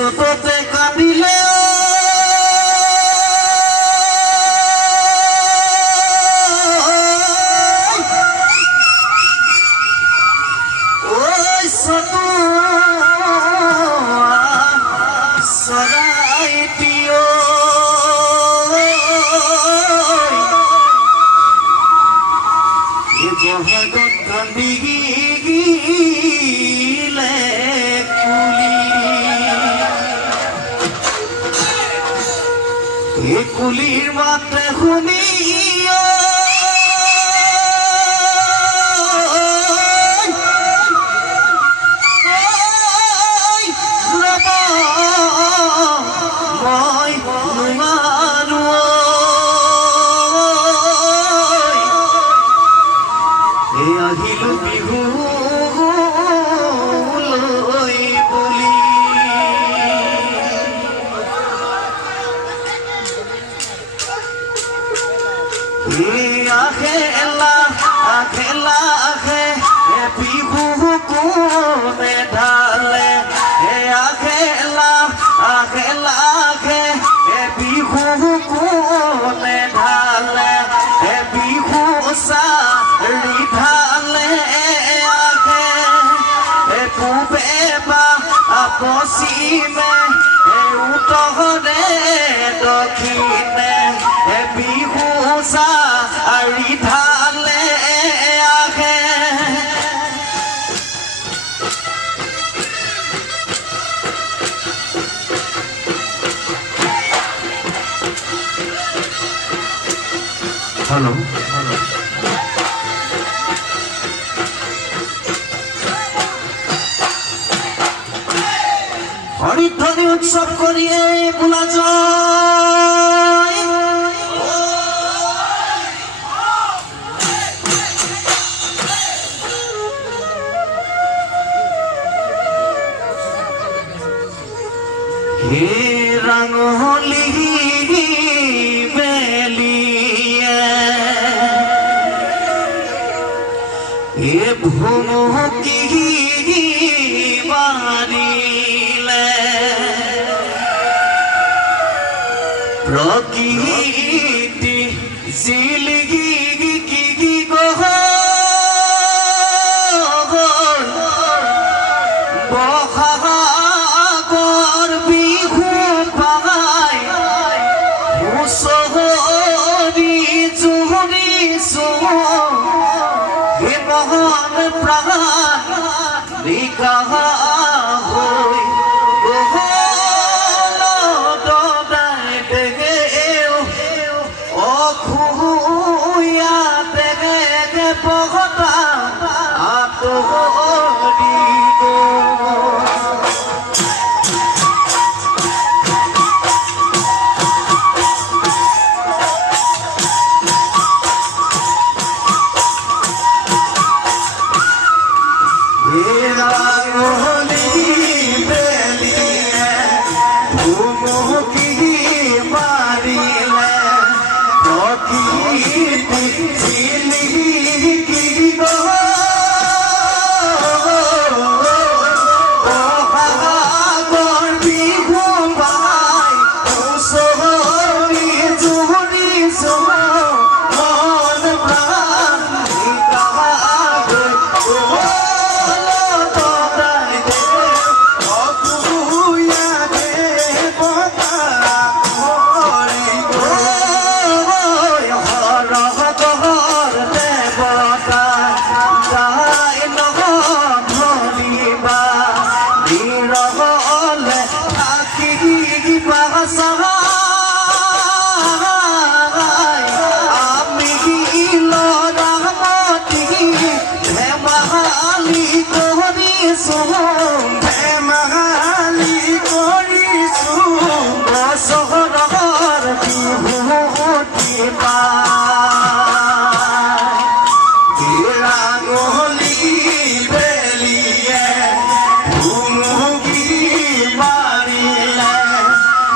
যততে কাঁদিলে কুলিৰ মাতে শুনিয়া মই নোৱাৰো এই আহিলো বিহু পশ্চিমে উত্তৰে দক্ষিণে বিহু চাৰিফালে আহে হেল্ল' হৰিধ্বনি উৎসব কৰিয়ে বোলা যায় হে ৰাঙলি বেলিয়ে এ ভুমুকি বাড়ি প্ৰকৃতি জিলগি কি গহ বহাগৰ বিহু পাই হুঁচৰি জুৰিছো হে মহান প্ৰাণ নিকাহা হৈ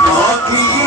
Rocky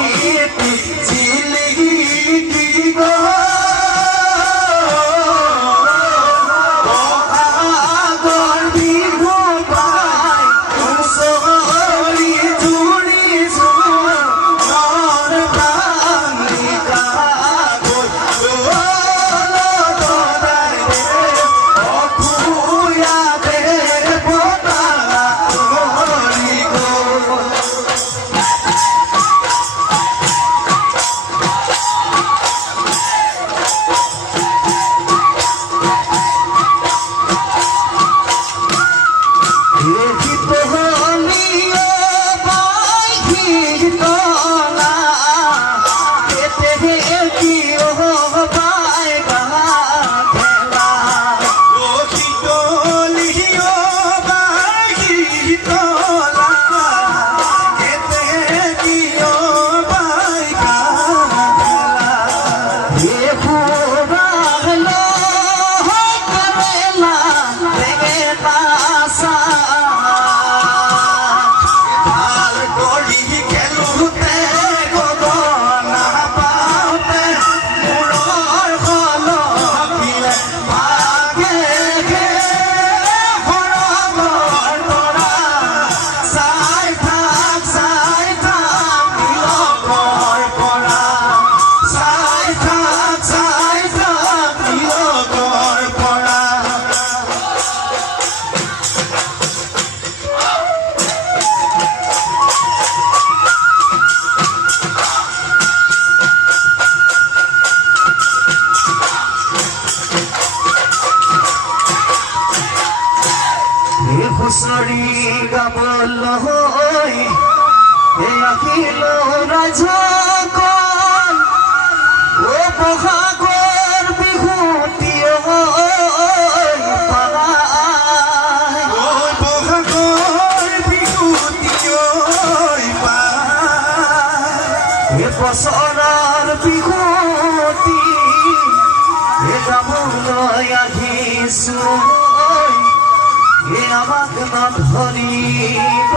বছৰৰ বিহুতি গাবলৈ আহিছো আমাক নধৰিব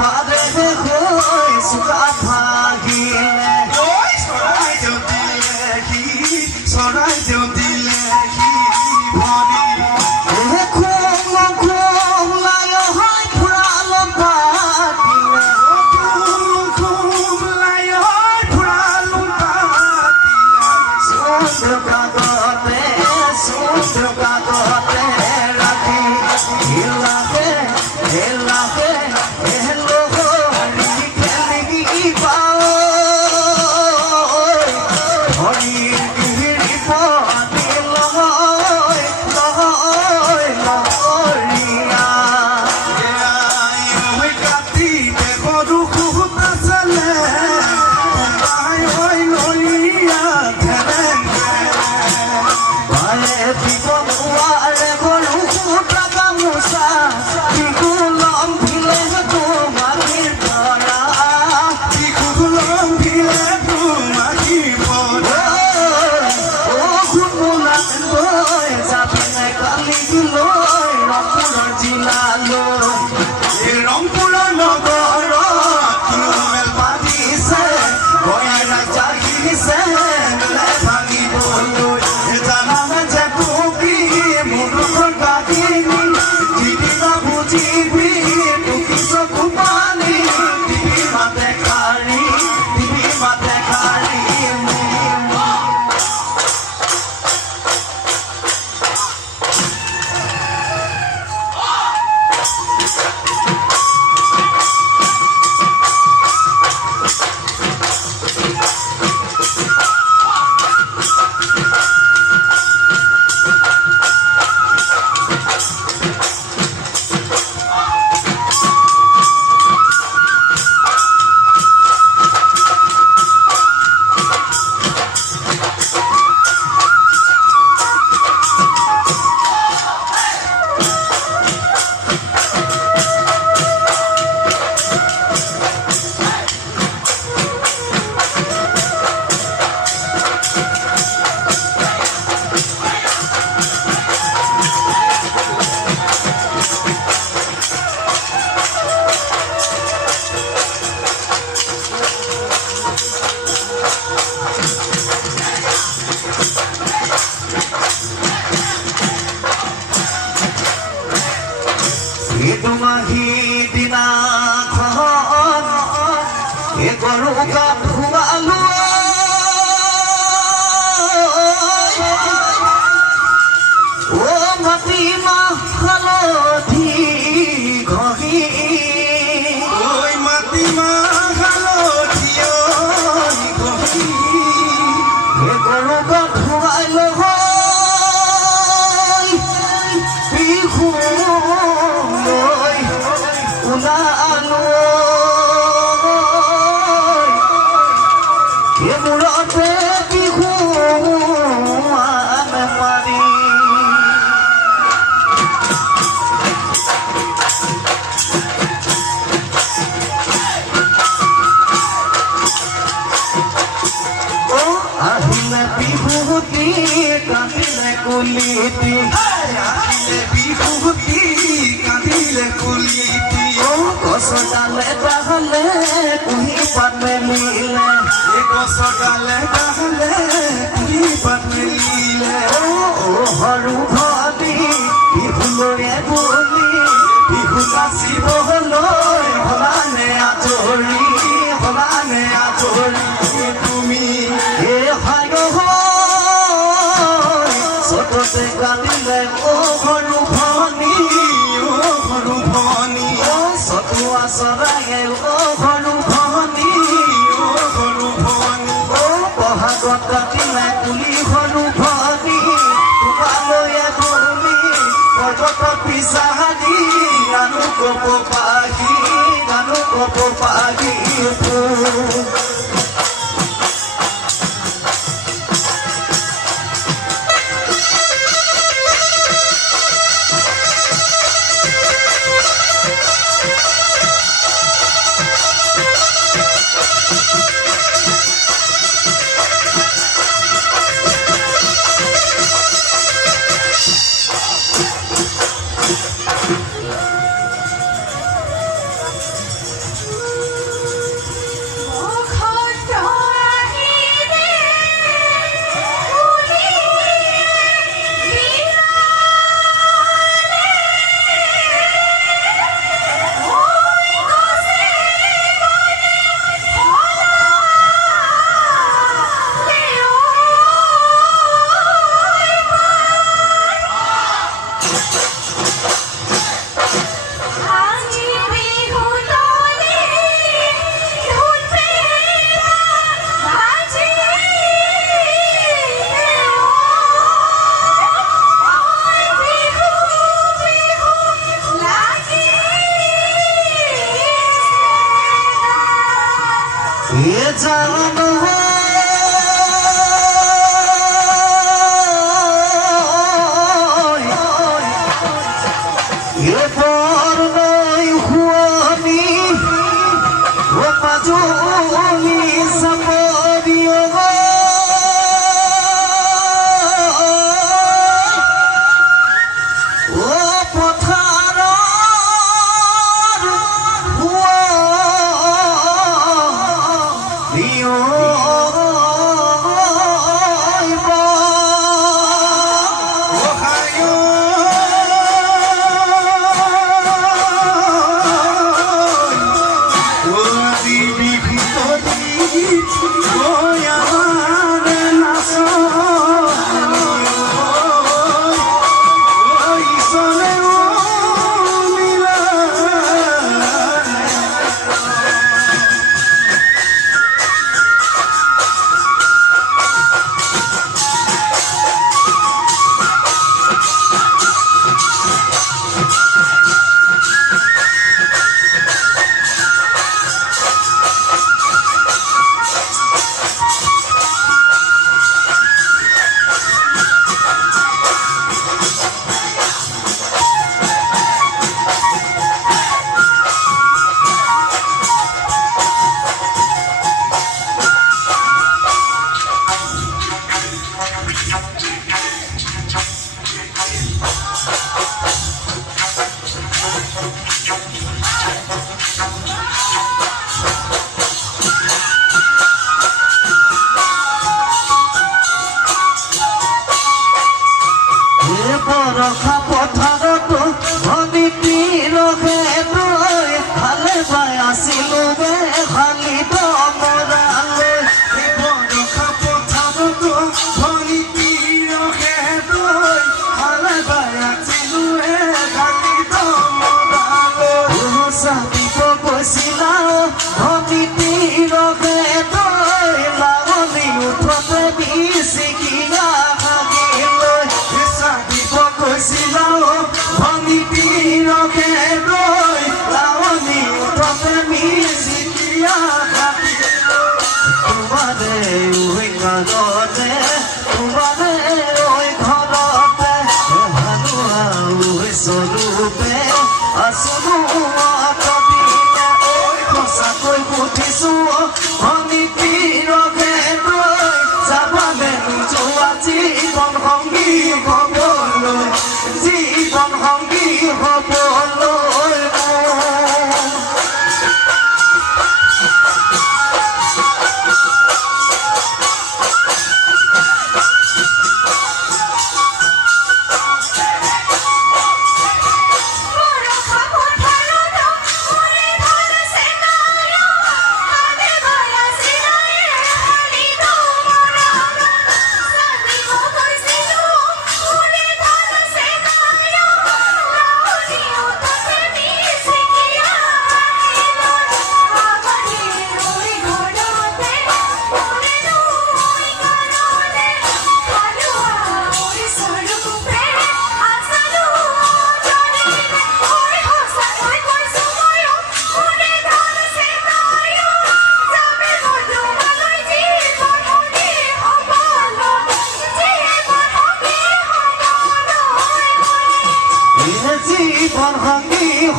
Padre de hoy su capagile hoy sorai de dilehi sorai de dilehi body kum la yo hai pralom patile kum la yo hai pralom patile sundro ka gote rakhi ilahe তুমি পাখি গানো কব পাখি ये जानो ये पर नहीं हुआनी वो मजूनी संबोधियो वो पथारा रखा पथरत भनिती रखे तय खाले बायासिलु बे खाली डमराले रखा पथरत भनिती रखे तय खाले बायासिलु बे खाली डमराले साबिब গৈছিলা ভনিতি ৰখে তই লাৱনী উঠতে বিচিকিয়া ভনিতি ৰখে তই লাৱনী উঠতে মিচিকিয়া তোমাৰে ঐ ঘৰতে তোমাৰে ঐ ঘৰতে ভানুৱা ঐ স্বৰূপে আছো দিনে ঐ সঁচাকৈ সুধিছো ভনিতি ৰখে তই যাবানে যোৱা জীৱন সংগী হ'বলৈ জীবন সংগী হ'বলৈ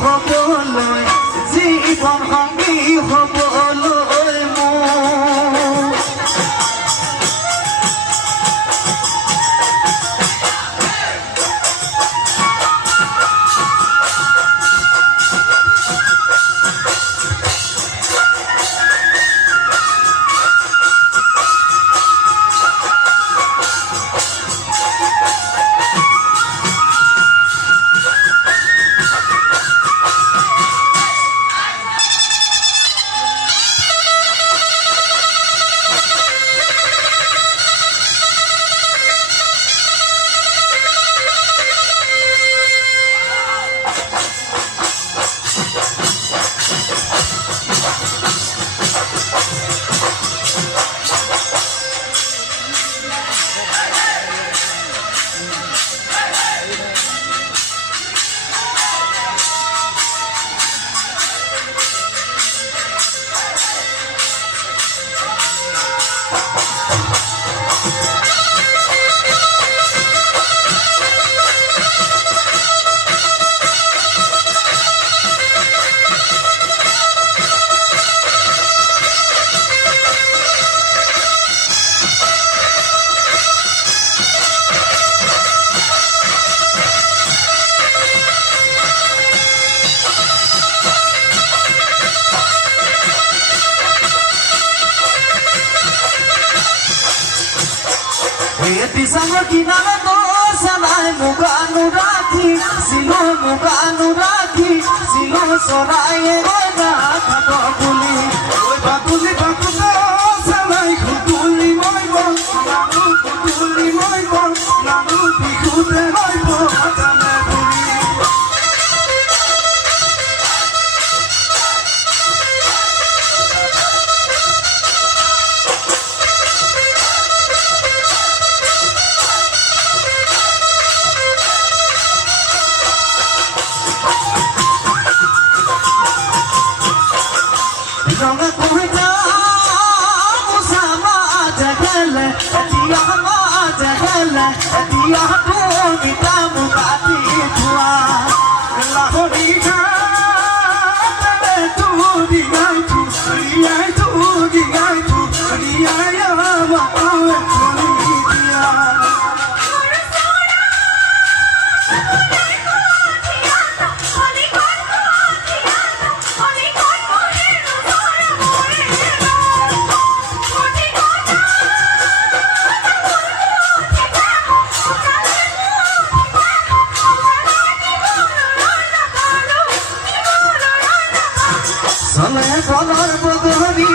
হ'বলৈ জীৱন সংগী হ'বলৈ মোৰ এটি সাগর কিনারতো সালাই মুগানু রাখি ছিল মুগানু রাখি ছিল সরাইয়ে গয়না খাট বুলি ওই বাতুলি বাতুলে সালাই খুতুলি মইব নানু খুতুলি মইব নানু বিহুতে মইব জানে বুলি রঙে কইতা মুসামা জাগলে দিয়া মা জাগলে দিয়া তো গিতা মুকাতি থুয়া লাহরি খা তে তু দিগাই তু রিয়াই তু দিগাই তু রিয়াই আমা আওয়ে তুলি দিয়া Sole color bogori,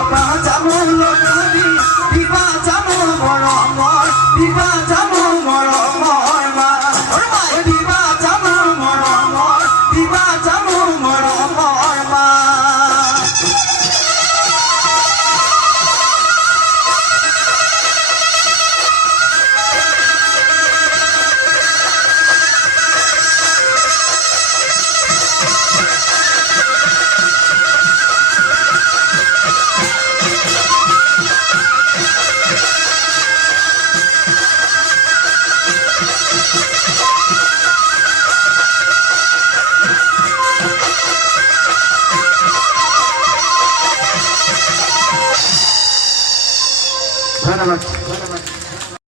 oba jamu logori, diva jamu moromor, diva jamu moromor ma. Diva jamu moromor, diva jamu moromor ma. ধন্যবাদ।